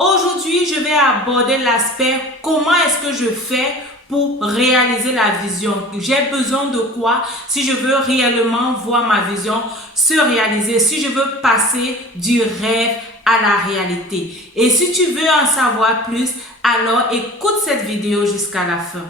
Aujourd'hui, je vais aborder l'aspect comment est-ce que je fais pour réaliser la vision. J'ai besoin de quoi si je veux réellement voir ma vision se réaliser, si je veux passer du rêve à la réalité. Et si tu veux en savoir plus, alors écoute cette vidéo jusqu'à la fin.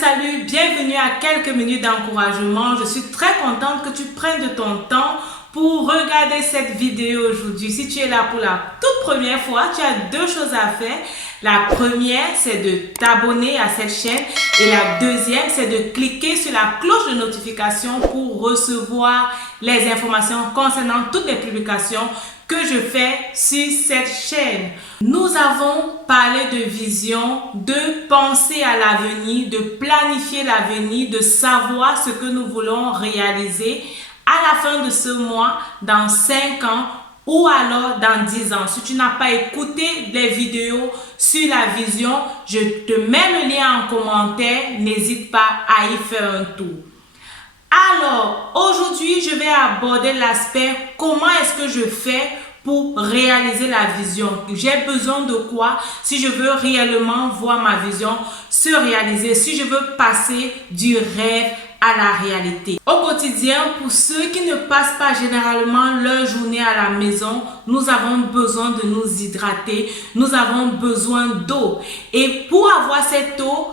Salut, bienvenue à quelques minutes d'encouragement. Je suis très contente que tu prennes de ton temps pour regarder cette vidéo aujourd'hui. Si tu es là pour la toute première fois, tu as deux choses à faire. La première, c'est de t'abonner à cette chaîne et la deuxième, c'est de cliquer sur la cloche de notification pour recevoir les informations concernant toutes les publications que je fais sur cette chaîne. Nous avons parlé de vision, de penser à l'avenir, de planifier l'avenir, de savoir ce que nous voulons réaliser à la fin de ce mois, dans 5 ans ou alors dans 10 ans. Si tu n'as pas écouté les vidéos sur la vision, je te mets le lien en commentaire. N'hésite pas à y faire un tour. Alors, aujourd'hui, je vais aborder l'aspect comment est-ce que je fais pour réaliser la vision. J'ai besoin de quoi si je veux réellement voir ma vision se réaliser, si je veux passer du rêve à la réalité. Au quotidien, pour ceux qui ne passent pas généralement leur journée à la maison, nous avons besoin de nous hydrater, nous avons besoin d'eau. Et pour avoir cette eau,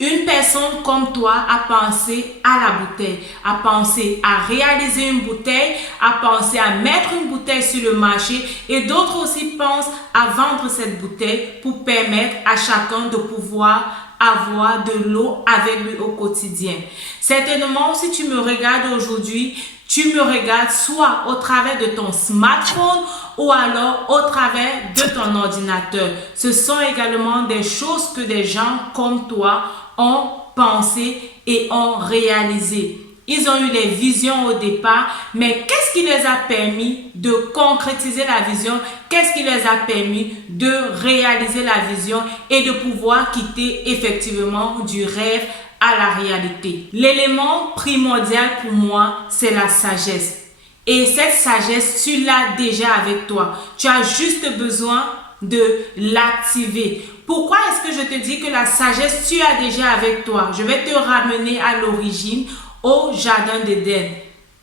une personne comme toi a pensé à la bouteille, a pensé à réaliser une bouteille, a pensé à mettre une bouteille sur le marché et d'autres aussi pensent à vendre cette bouteille pour permettre à chacun de pouvoir avoir de l'eau avec lui au quotidien. Certainement, si tu me regardes aujourd'hui, tu me regardes soit au travers de ton smartphone ou alors au travers de ton ordinateur. Ce sont également des choses que des gens comme toi ont pensé et ont réalisé. Ils ont eu les visions au départ, mais qu'est-ce qui les a permis de concrétiser la vision? Qu'est-ce qui les a permis de réaliser la vision et de pouvoir quitter effectivement du rêve à la réalité? L'élément primordial pour moi, c'est la sagesse. Et cette sagesse, tu l'as déjà avec toi. Tu as juste besoin de l'activer. Pourquoi est-ce que je te dis que la sagesse, tu as déjà avec toi? Je vais te ramener à l'origine, au jardin d'Éden.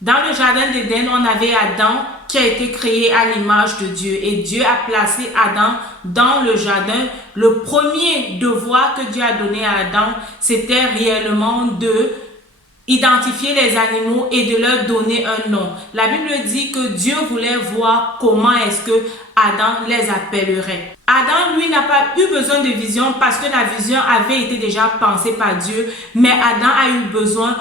Dans le jardin d'Éden, on avait Adam qui a été créé à l'image de Dieu. Et Dieu a placé Adam dans le jardin. Le premier devoir que Dieu a donné à Adam, c'était réellement de identifier les animaux et de leur donner un nom. La Bible dit que Dieu voulait voir comment est-ce que Adam les appellerait. Adam, lui, n'a pas eu besoin de vision parce que la vision avait été déjà pensée par Dieu, mais Adam a eu besoin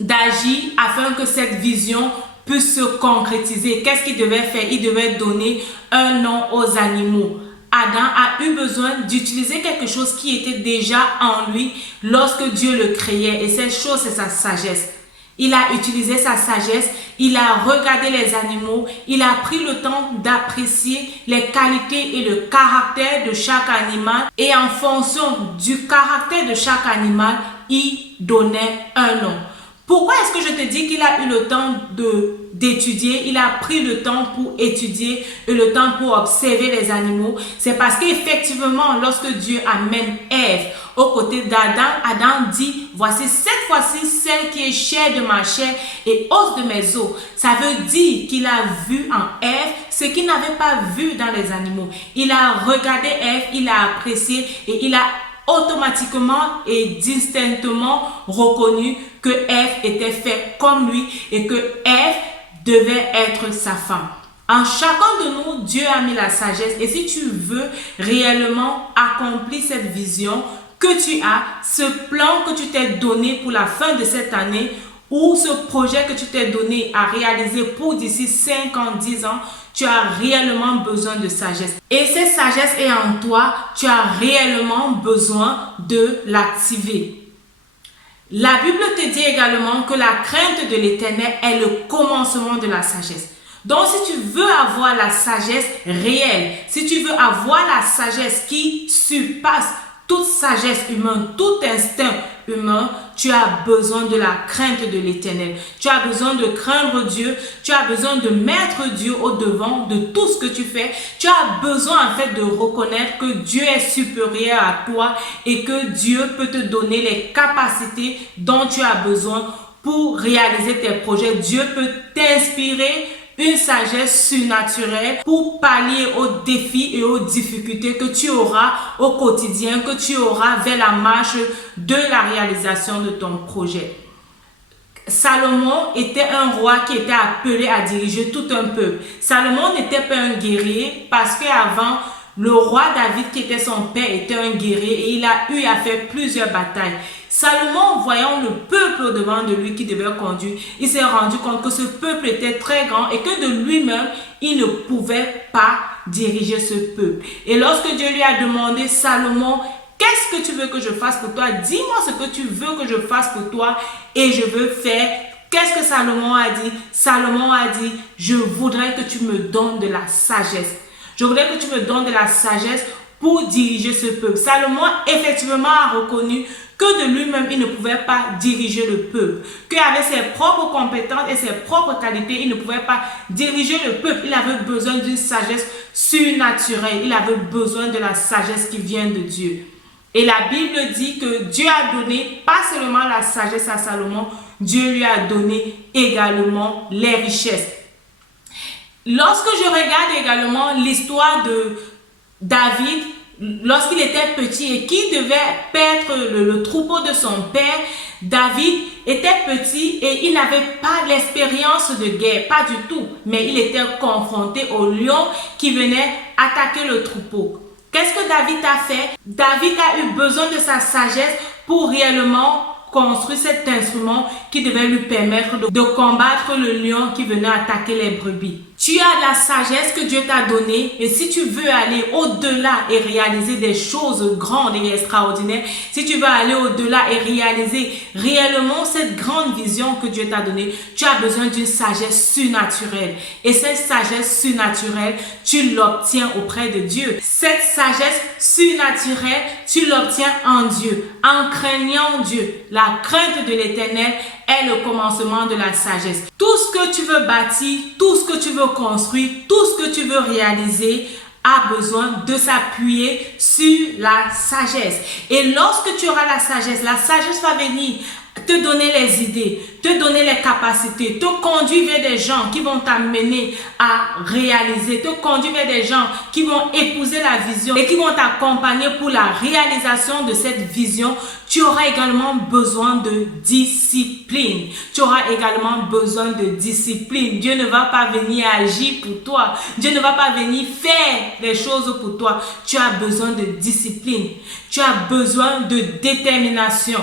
d'agir afin que cette vision puisse se concrétiser. Qu'est-ce qu'il devait faire? Il devait donner un nom aux animaux. Adam a eu besoin d'utiliser quelque chose qui était déjà en lui lorsque Dieu le créait. Et cette chose, c'est sa sagesse. Il a utilisé sa sagesse, il a regardé les animaux, il a pris le temps d'apprécier les qualités et le caractère de chaque animal. Et en fonction du caractère de chaque animal, il donnait un nom. Pourquoi est-ce que je te dis qu'il a eu le temps d'étudier? Il a pris le temps pour étudier et le temps pour observer les animaux. C'est parce qu'effectivement, lorsque Dieu amène Ève aux côtés d'Adam, Adam dit, voici cette fois-ci celle qui est chair de ma chair et os de mes os. Ça veut dire qu'il a vu en Ève ce qu'il n'avait pas vu dans les animaux. Il a regardé Ève, il a apprécié et il a automatiquement et distinctement reconnu que Ève était faite comme lui et que Ève devait être sa femme. En chacun de nous, Dieu a mis la sagesse. Et si tu veux réellement accomplir cette vision que tu as, ce plan que tu t'es donné pour la fin de cette année ou ce projet que tu t'es donné à réaliser pour d'ici 5 ans, 10 ans, tu as réellement besoin de sagesse. Et cette sagesse est en toi, tu as réellement besoin de l'activer. La Bible te dit également que la crainte de l'Éternel est le commencement de la sagesse. Donc, si tu veux avoir la sagesse réelle, si tu veux avoir la sagesse qui surpasse toute sagesse humaine, tout instinct humain, tu as besoin de la crainte de l'Éternel. Tu as besoin de craindre Dieu. Tu as besoin de mettre Dieu au devant de tout ce que tu fais. Tu as besoin en fait de reconnaître que Dieu est supérieur à toi et que Dieu peut te donner les capacités dont tu as besoin pour réaliser tes projets. Dieu peut t'inspirer une sagesse surnaturelle pour pallier aux défis et aux difficultés que tu auras au quotidien, que tu auras vers la marche de la réalisation de ton projet. Salomon était un roi qui était appelé à diriger tout un peuple. Salomon n'était pas un guerrier parce qu'avant, le roi David, qui était son père, était un guerrier et il a eu à faire plusieurs batailles. Salomon, voyant le peuple au devant de lui qui devait conduire, il s'est rendu compte que ce peuple était très grand et que de lui-même, il ne pouvait pas diriger ce peuple. Et lorsque Dieu lui a demandé, Salomon, qu'est-ce que tu veux que je fasse pour toi? Dis-moi ce que tu veux que je fasse pour toi et je veux faire. Qu'est-ce que Salomon a dit? Salomon a dit, je voudrais que tu me donnes de la sagesse. Je voudrais que tu me donnes de la sagesse pour diriger ce peuple. Salomon effectivement a reconnu que de lui-même, il ne pouvait pas diriger le peuple. Qu'avec ses propres compétences et ses propres qualités, il ne pouvait pas diriger le peuple. Il avait besoin d'une sagesse surnaturelle. Il avait besoin de la sagesse qui vient de Dieu. Et la Bible dit que Dieu a donné pas seulement la sagesse à Salomon, Dieu lui a donné également les richesses. Lorsque je regarde également l'histoire de David, lorsqu'il était petit et qu'il devait paître le troupeau de son père, David était petit et il n'avait pas l'expérience de guerre, pas du tout. Mais il était confronté au lion qui venait attaquer le troupeau. Qu'est-ce que David a fait? David a eu besoin de sa sagesse pour réellement construire cet instrument qui devait lui permettre de combattre le lion qui venait attaquer les brebis. Tu as la sagesse que Dieu t'a donnée et si tu veux aller au-delà et réaliser des choses grandes et extraordinaires, si tu veux aller au-delà et réaliser réellement cette grande vision que Dieu t'a donnée, tu as besoin d'une sagesse surnaturelle. Et cette sagesse surnaturelle, tu l'obtiens auprès de Dieu. Cette sagesse surnaturelle, tu l'obtiens en Dieu, en craignant Dieu. La crainte de l'Éternel est le commencement de la sagesse. Tout ce que tu veux bâtir, tout ce que tu veux construire, tout ce que tu veux réaliser a besoin de s'appuyer sur la sagesse. Et lorsque tu auras la sagesse va venir te donner les idées, te donner les capacités, te conduire vers des gens qui vont t'amener à réaliser, te conduire vers des gens qui vont épouser la vision et qui vont t'accompagner pour la réalisation de cette vision. Tu auras également besoin de discipline. Tu auras également besoin de discipline. Dieu ne va pas venir agir pour toi. Dieu ne va pas venir faire les choses pour toi. Tu as besoin de discipline. Tu as besoin de détermination.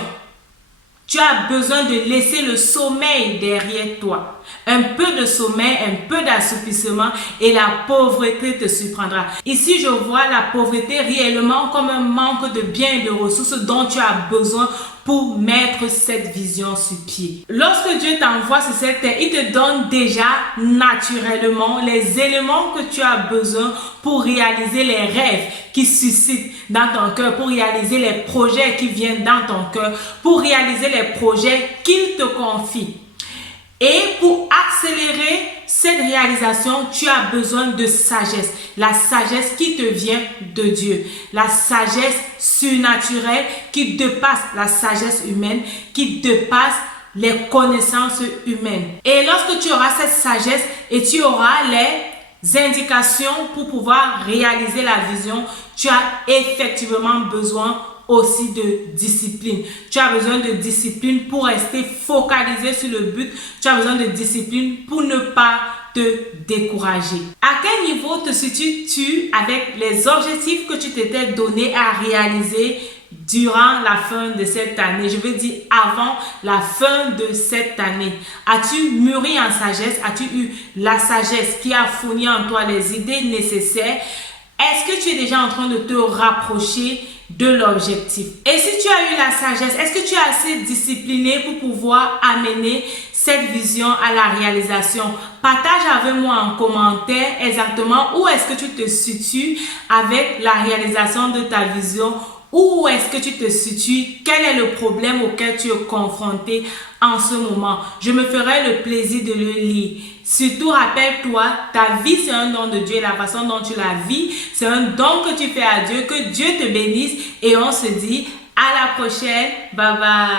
Tu as besoin de laisser le sommeil derrière toi. Un peu de sommeil, un peu d'assoupissement et la pauvreté te surprendra. Ici, je vois la pauvreté réellement comme un manque de biens et de ressources dont tu as besoin pour mettre cette vision sur pied. Lorsque Dieu t'envoie sur cette terre, il te donne déjà naturellement les éléments que tu as besoin pour réaliser les rêves qui suscitent dans ton cœur, pour réaliser les projets qui viennent dans ton cœur, pour réaliser les projets qu'il te confie. Et pour accélérer cette réalisation, tu as besoin de sagesse. La sagesse qui te vient de Dieu. La sagesse surnaturelle qui dépasse la sagesse humaine, qui dépasse les connaissances humaines. Et lorsque tu auras cette sagesse et tu auras les indications pour pouvoir réaliser la vision, tu as effectivement besoin aussi de discipline. Tu as besoin de discipline pour rester focalisé sur le but. Tu as besoin de discipline pour ne pas te décourager. À quel niveau te situes-tu avec les objectifs que tu t'étais donné à réaliser durant la fin de cette année? Je veux dire avant la fin de cette année. As-tu mûri en sagesse? As-tu eu la sagesse qui a fourni en toi les idées nécessaires? Est-ce que tu es déjà en train de te rapprocher de l'objectif? Et si tu as eu la sagesse, est-ce que tu es assez discipliné pour pouvoir amener cette vision à la réalisation. Partage avec moi en commentaire exactement où est-ce que tu te situes avec la réalisation de ta vision. Où est-ce que tu te situes? Quel est le problème auquel tu es confronté en ce moment? Je me ferai le plaisir de le lire. Surtout, rappelle-toi, ta vie, c'est un don de Dieu. La façon dont tu la vis, c'est un don que tu fais à Dieu. Que Dieu te bénisse et on se dit à la prochaine. Bye bye.